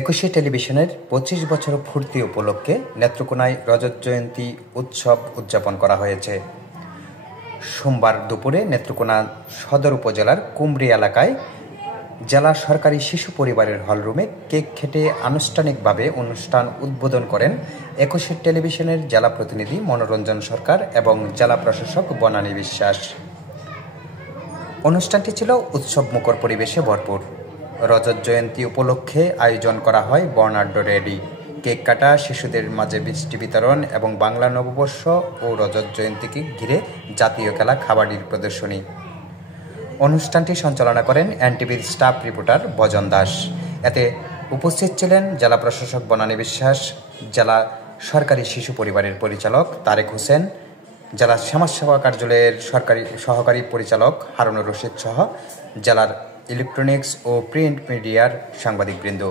একুশে টেলিভিশনের ২৫ বছর পূর্তি উপলক্ষে নেত্রকোনায় রজত জয়ন্তী উৎসব উদযাপন করা হয়েছে। সোমবার দুপুরে নেত্রকোনা সদর উপজেলার কুমরি এলাকায় জেলা সরকারি শিশু পরিবারের হলরুমে কেক কেটে আনুষ্ঠানিকভাবে অনুষ্ঠান উদ্বোধন করেন একুশে টেলিভিশনের জেলা প্রতিনিধি মনোরঞ্জন সরকার এবং জেলা প্রশাসক বনানী বিশ্বাস। অনুষ্ঠানটি ছিল উৎসবমুখর পরিবেশে ভরপুর। রজত জয়ন্তী উপলক্ষে আয়োজন করা হয় বর্ণাঢ্য র্যালি, কেক কাটা, শিশুদের মাঝে মিষ্টি বিতরণ এবং বাংলা নববর্ষ ও রজত জয়ন্তীকে ঘিরে জাতীয় খেলা কাবাডির প্রদর্শনী। অনুষ্ঠানটি সঞ্চালনা করেন এনটিভির স্টাফ রিপোর্টার বজন দাস। এতে উপস্থিত ছিলেন জেলা প্রশাসক বনানী বিশ্বাস, জেলা সরকারি শিশু পরিবারের পরিচালক তারেক হোসেন, জেলা সমাজসেবা কার্যালয়ের সহকারী পরিচালক হারুনুর রশিদ সহ জেলার ইলেকট্রনিক্স ও প্রিন্ট মিডিয়ার সাংবাদিকবৃন্দ।